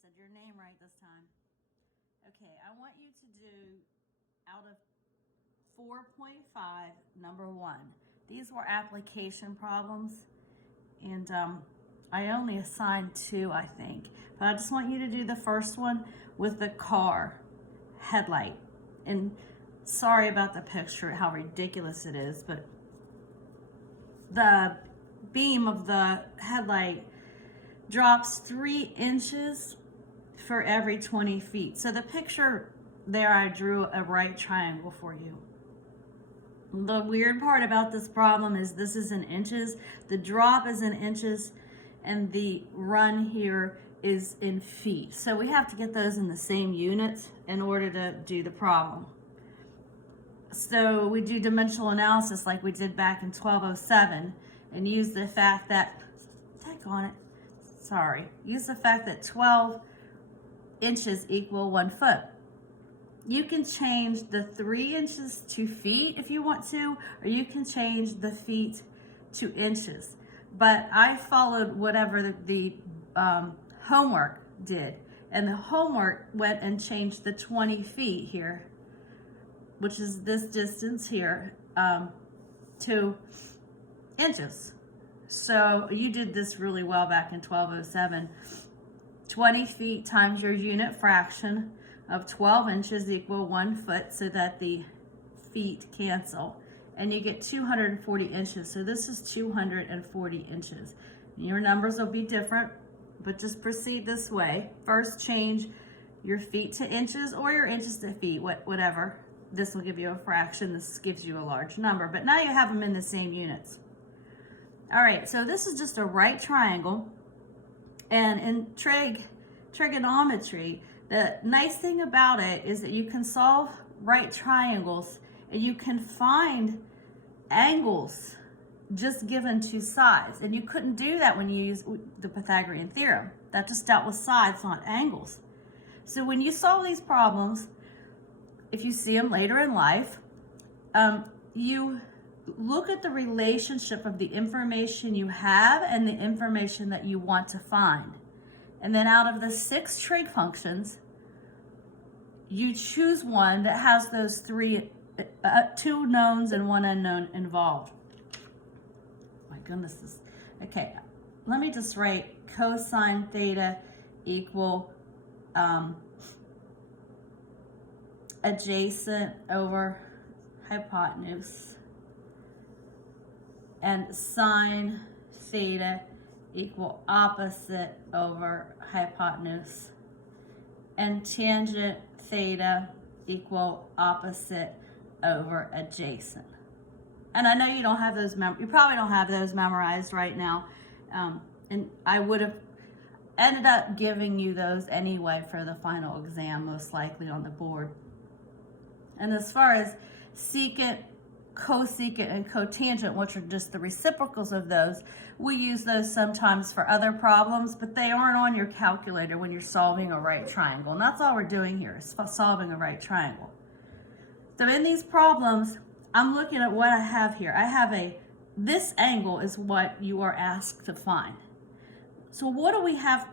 said your name right this time. Okay, I want you to do out of 4.5, number 1. These were application problems, and I only assigned 2, I think. But I just want you to do the first one with the car headlight. And sorry about the picture, how ridiculous it is, but the beam of the headlight drops 3 inches for every 20 feet. So the picture there, I drew a right triangle for you. The weird part about this problem is this is in inches, the drop is in inches, and the run here is in feet. So we have to get those in the same units in order to do the problem. So we do dimensional analysis like we did back in 1207 and use the fact that, use the fact that 12 inches equal 1 foot. You can change the 3 inches to feet if you want to, or you can change the feet to inches. But I followed whatever the homework did, and the homework went and changed the 20 feet here, which is this distance here, to inches. So you did this really well back in 1207. 20 feet times your unit fraction of 12 inches equal 1 foot, so that the feet cancel. And you get 240 inches. So this is 240 inches. Your numbers will be different, but just proceed this way. First, change your feet to inches or your inches to feet, whatever. This will give you a fraction. This gives you a large number, but now you have them in the same units. All right, so this is just a right triangle. And in trigonometry, the nice thing about it is that you can solve right triangles and you can find angles just given to sides. And you couldn't do that when you use the Pythagorean theorem. That just dealt with sides, not angles. So when you solve these problems, if you see them later in life, you look at the relationship of the information you have and the information that you want to find. And then out of the 6 trig functions, you choose one that has those 2 knowns and 1 unknown involved. My goodness, okay. Let me just write cosine theta equal adjacent over hypotenuse, and sine theta equal opposite over hypotenuse, and tangent theta equal opposite over adjacent. And I know you don't have those, you probably don't have those memorized right now, and I would have ended up giving you those anyway for the final exam, most likely on the board. And as far as secant, cosecant, and cotangent, which are just the reciprocals of those, we use those sometimes for other problems, but they aren't on your calculator when you're solving a right triangle. And that's all we're doing here, is solving a right triangle. So in these problems, I'm looking at what I have here. I have this angle is what you are asked to find. So what do we have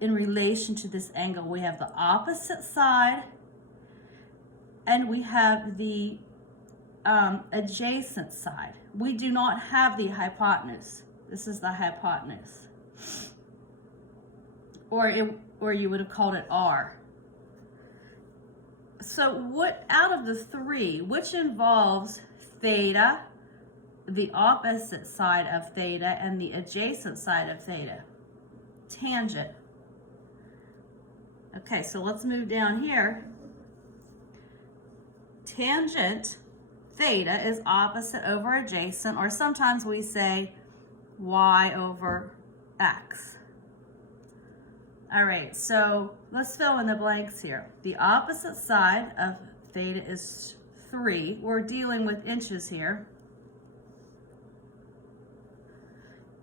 in relation to this angle? We have the opposite side, and we have the adjacent side. We do not have the hypotenuse. This is the hypotenuse. Or you would have called it R. So what out of the 3, which involves theta, the opposite side of theta, and the adjacent side of theta? Tangent. Okay, so let's move down here. Tangent theta is opposite over adjacent, or sometimes we say y over x. All right, so let's fill in the blanks here. The opposite side of theta is 3. We're dealing with inches here.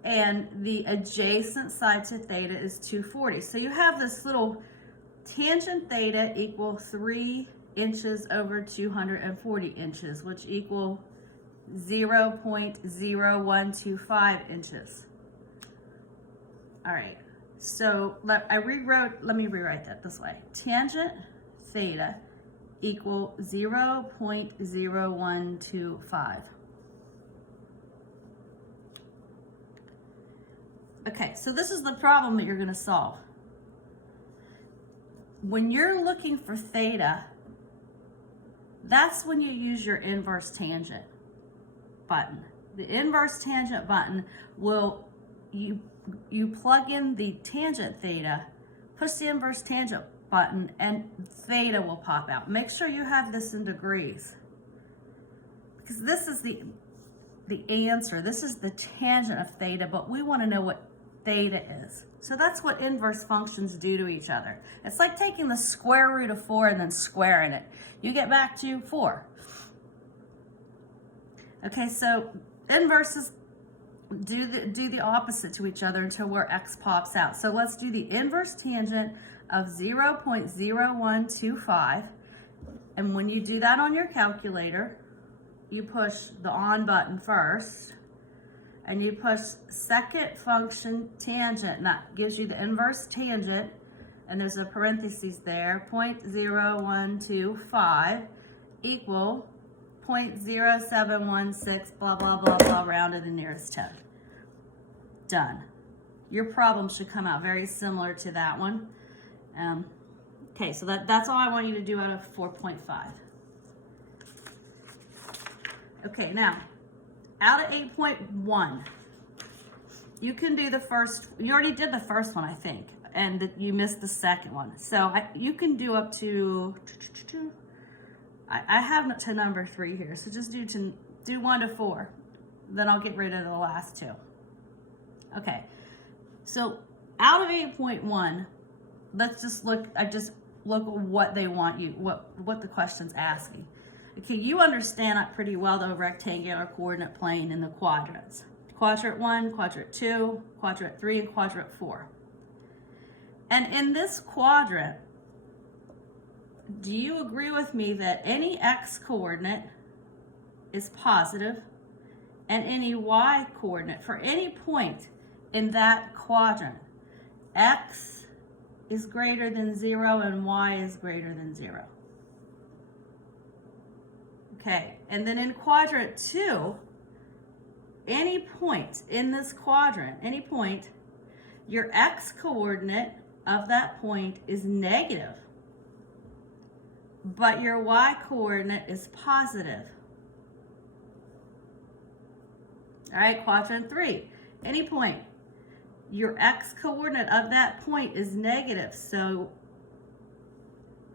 And the adjacent side to theta is 240. So you have this little tangent theta equal 3 inches over 240 inches, which equal 0.0125 inches. All right, So let me rewrite that this way. Tangent theta equal 0.0125. Okay, so this is the problem that you're going to solve. When you're looking for theta, that's when you use your inverse tangent button. The inverse tangent button will, you plug in the tangent theta, push the inverse tangent button, and theta will pop out. Make sure you have this in degrees, because this is the answer. This is the tangent of theta, but we want to know what theta is. So that's what inverse functions do to each other. It's like taking the square root of 4 and then squaring it. You get back to 4. Okay, so inverses do the opposite to each other until where x pops out. So let's do the inverse tangent of 0.0125. And when you do that on your calculator, you push the on button first, and you push second function tangent, and that gives you the inverse tangent, and there's a parentheses there, 0.0125 equal 0.0716, blah, blah, blah, blah, round to the nearest 10. Done. Your problem should come out very similar to that one. Okay, so that's all I want you to do out of 4.5. Okay, now, out of 8.1, you can do the first, you already did the first one, I think, and you missed the second one. So you can do up to, I have to number 3 here, so just do 1 to 4. Then I'll get rid of the last 2. Okay, so out of 8.1, let's just look, look at what they want you, what the question's asking. Okay, you understand pretty well the rectangular coordinate plane and the quadrants. Quadrant 1, quadrant 2, quadrant 3, and quadrant 4. And in this quadrant, do you agree with me that any x coordinate is positive and any y coordinate for any point in that quadrant, x is greater than 0 and y is greater than 0? Okay, and then in quadrant 2, any point in this quadrant, any point, your x coordinate of that point is negative, but your y coordinate is positive. All right, quadrant 3, any point, your x coordinate of that point is negative, so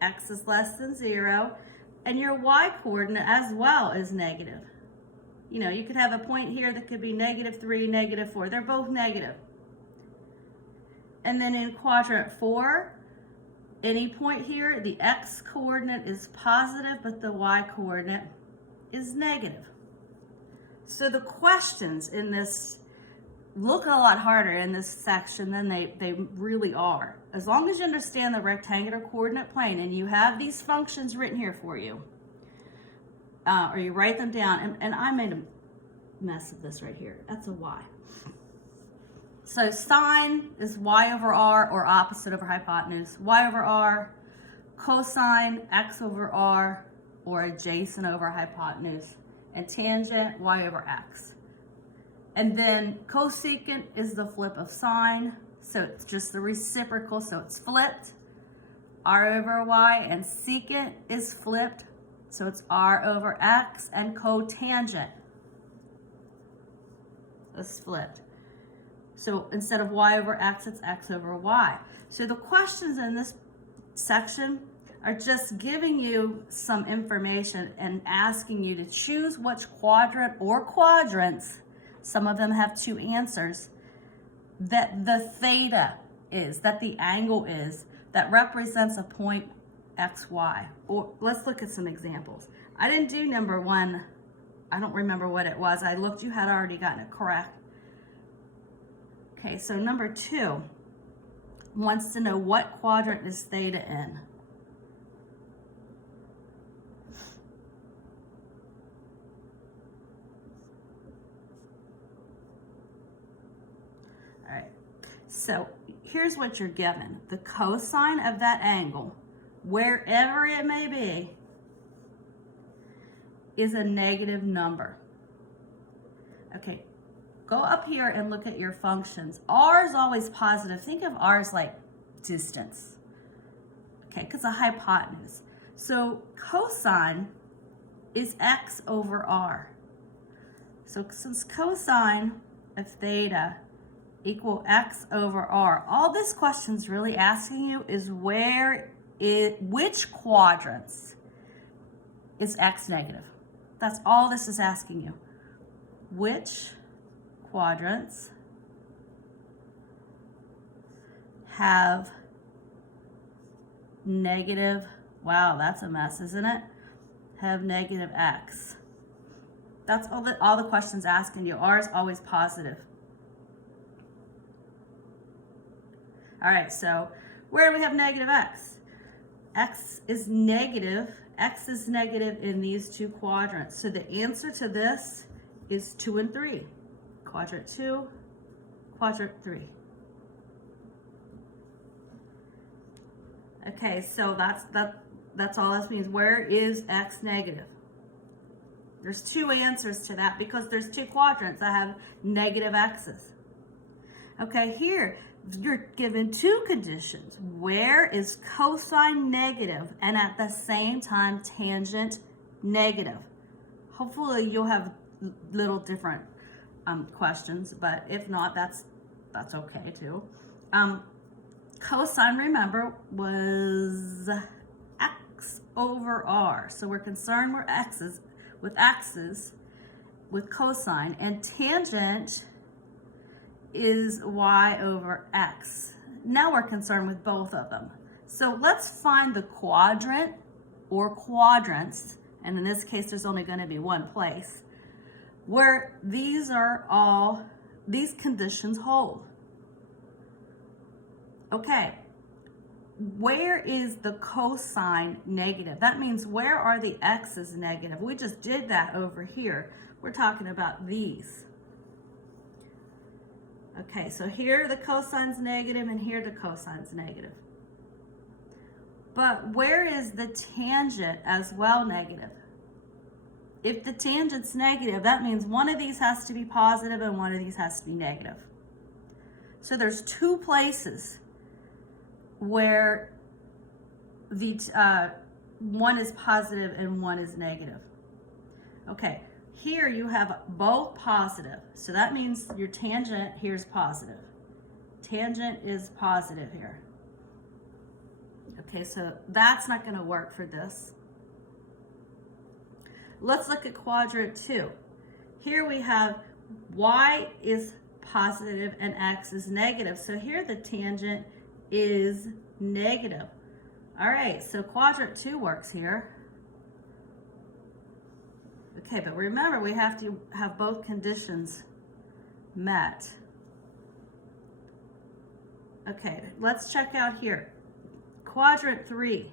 x is less than 0, and your y coordinate as well is negative. You know, you could have a point here that could be -3, -4. They're both negative. And then in quadrant 4, any point here, the x coordinate is positive, but the y coordinate is negative. So the questions in this look a lot harder in this section than they really are. As long as you understand the rectangular coordinate plane and you have these functions written here for you, or you write them down, and I made a mess of this right here. That's a y. So sine is y over r, or opposite over hypotenuse. Y over r, cosine x over r, or adjacent over hypotenuse. And tangent y over x. And then cosecant is the flip of sine, so it's just the reciprocal, so it's flipped, r over y, and secant is flipped, so it's r over x, and cotangent is flipped. So instead of y over x, it's x over y. So the questions in this section are just giving you some information and asking you to choose which quadrant or quadrants, some of them have 2 answers, that the theta is, that the angle is, that represents a point xy. Or let's look at some examples. I didn't do number 1. I don't remember what it was. I looked, you had already gotten it correct. Okay, so number 2 wants to know what quadrant is theta in. So here's what you're given. The cosine of that angle, wherever it may be, is a negative number. Okay, go up here and look at your functions. R is always positive. Think of R as like distance, okay, because a hypotenuse. So cosine is x over r. So since cosine of theta equal x over r, all this question's really asking you is which quadrants is x negative? That's all this is asking you. Which quadrants have negative, wow, that's a mess, isn't it? Have negative x. That's all the question's asking you. R is always positive. All right, so where do we have negative x? X is negative in these two quadrants. So the answer to this is 2 and 3. Quadrant 2, quadrant 3. Okay, so that's all this means. Where is x negative? There's two answers to that because there's two quadrants that have negative x's. Okay, here you're given two conditions. Where is cosine negative and at the same time tangent negative? Hopefully you'll have little different questions, but if not, that's okay too. Cosine, remember, was x over r. So we're concerned with x's, with cosine, and tangent is y over x. Now we're concerned with both of them. So let's find the quadrant or quadrants, and in this case there's only going to be one place, where these conditions hold. Okay, where is the cosine negative? That means where are the x's negative? We just did that over here. We're talking about these. Okay, so here the cosine's negative and here the cosine's negative. But where is the tangent as well negative? If the tangent's negative, that means one of these has to be positive and one of these has to be negative. So there's two places where the one is positive and one is negative. Okay, here you have both positive. So that means your tangent here is positive. Tangent is positive here. Okay, so that's not going to work for this. Let's look at quadrant 2. Here we have y is positive and x is negative. So here the tangent is negative. All right, so quadrant 2 works here. Okay, but remember we have to have both conditions met. Okay, let's check out here. Quadrant 3.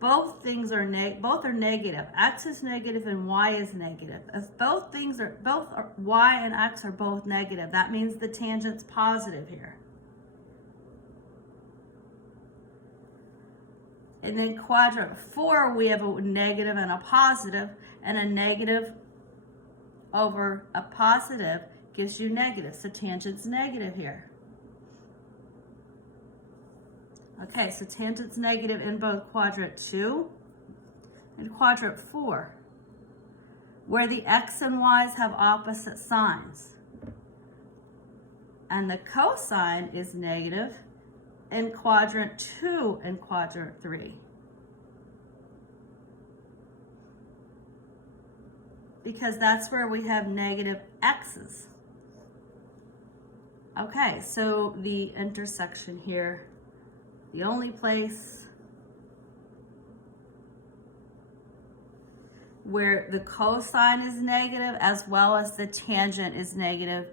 Both things are negative. X is negative and y is negative. If both y and x are both negative, that means the tangent's positive here. And then quadrant 4, we have a negative and a negative over a positive gives you negative. So tangent's negative here. Okay, so tangent's negative in both quadrant 2 and quadrant 4, where the x and y's have opposite signs. And the cosine is negative in quadrant 2 and quadrant 3. Because that's where we have negative x's. Okay, so the intersection here, the only place where the cosine is negative as well as the tangent is negative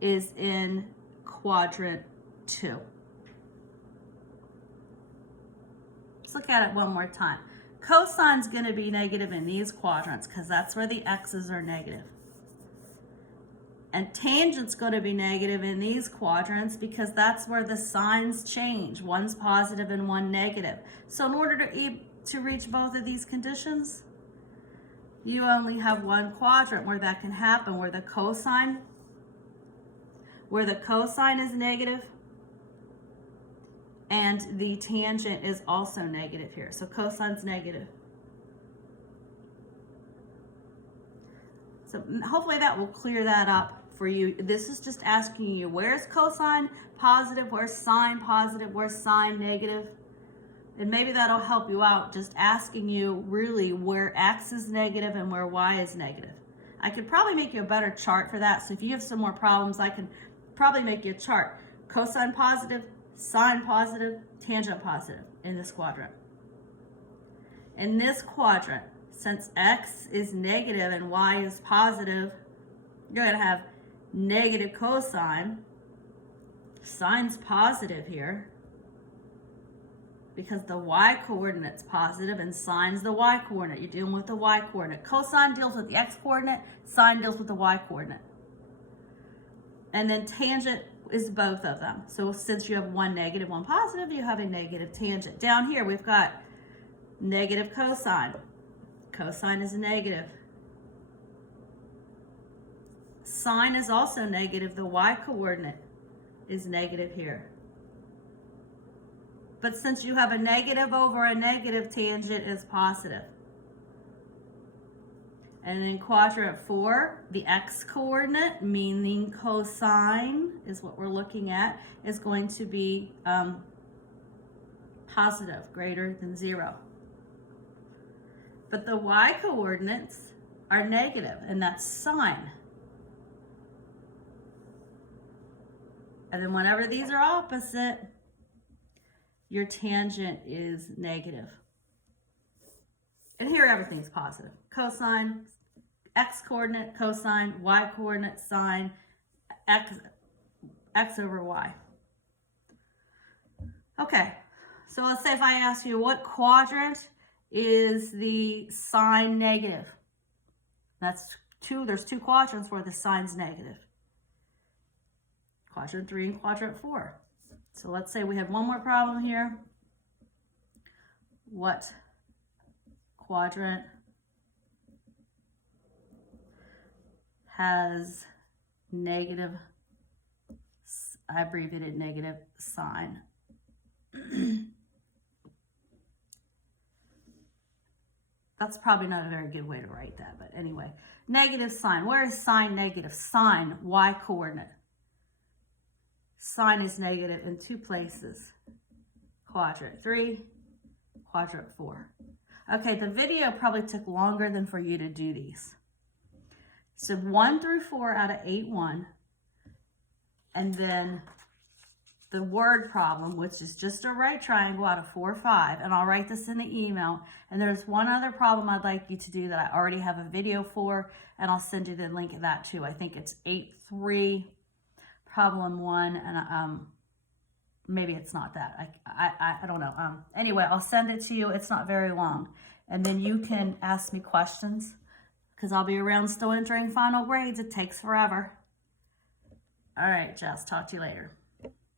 is in quadrant 2. Let's look at it one more time. Cosine's going to be negative in these quadrants because that's where the x's are negative. And tangent's going to be negative in these quadrants because that's where the signs change. One's positive and one negative. So in order to reach both of these conditions, you only have one quadrant where that can happen, where the cosine is negative and the tangent is also negative here. So cosine's negative. So hopefully that will clear that up for you. This is just asking you, where's cosine positive, where's sine positive, where's sine negative? And maybe that'll help you out, just asking you really where x is negative and where y is negative. I could probably make you a better chart for that. So if you have some more problems, I can probably make you a chart. Cosine positive, sine positive, tangent positive in this quadrant. In this quadrant, since x is negative and y is positive, you're going to have negative cosine. Sine's positive here because the y coordinate's positive and sine's the y coordinate. You're dealing with the y coordinate. Cosine deals with the x coordinate, sine deals with the y coordinate. And then tangent is both of them. So since you have one negative, one positive, you have a negative tangent. Down here we've got negative cosine. Cosine is negative. Sine is also negative. The y coordinate is negative here. But since you have a negative over a negative, tangent is positive. And in quadrant 4, the x coordinate, meaning cosine, is what we're looking at, is going to be positive, greater than 0. But the y coordinates are negative, and that's sine. And then whenever these are opposite, your tangent is negative. And here everything's positive. Cosine, x coordinate, cosine, y coordinate, sine, x over y. Okay, so let's say if I ask you what quadrant is the sine negative? That's two, there's two quadrants where the sine's negative. Quadrant 3 and quadrant 4. So let's say we have one more problem here. What quadrant has negative, I abbreviated negative sine? That's probably not a very good way to write that, but anyway. Negative sine. Where is sine negative? Sine, y coordinate. Sine is negative in two places. Quadrant 3, quadrant 4. Okay, the video probably took longer than for you to do these. So 1 through 4 out of 8-1. And then the word problem, which is just a right triangle out of 4-5. And I'll write this in the email. And there's one other problem I'd like you to do that I already have a video for. And I'll send you the link of that too. I think it's 8-3. Problem 1, and maybe it's not that. I don't know. Anyway, I'll send it to you. It's not very long. And then you can ask me questions because I'll be around still entering final grades. It takes forever. All right, Jess, talk to you later.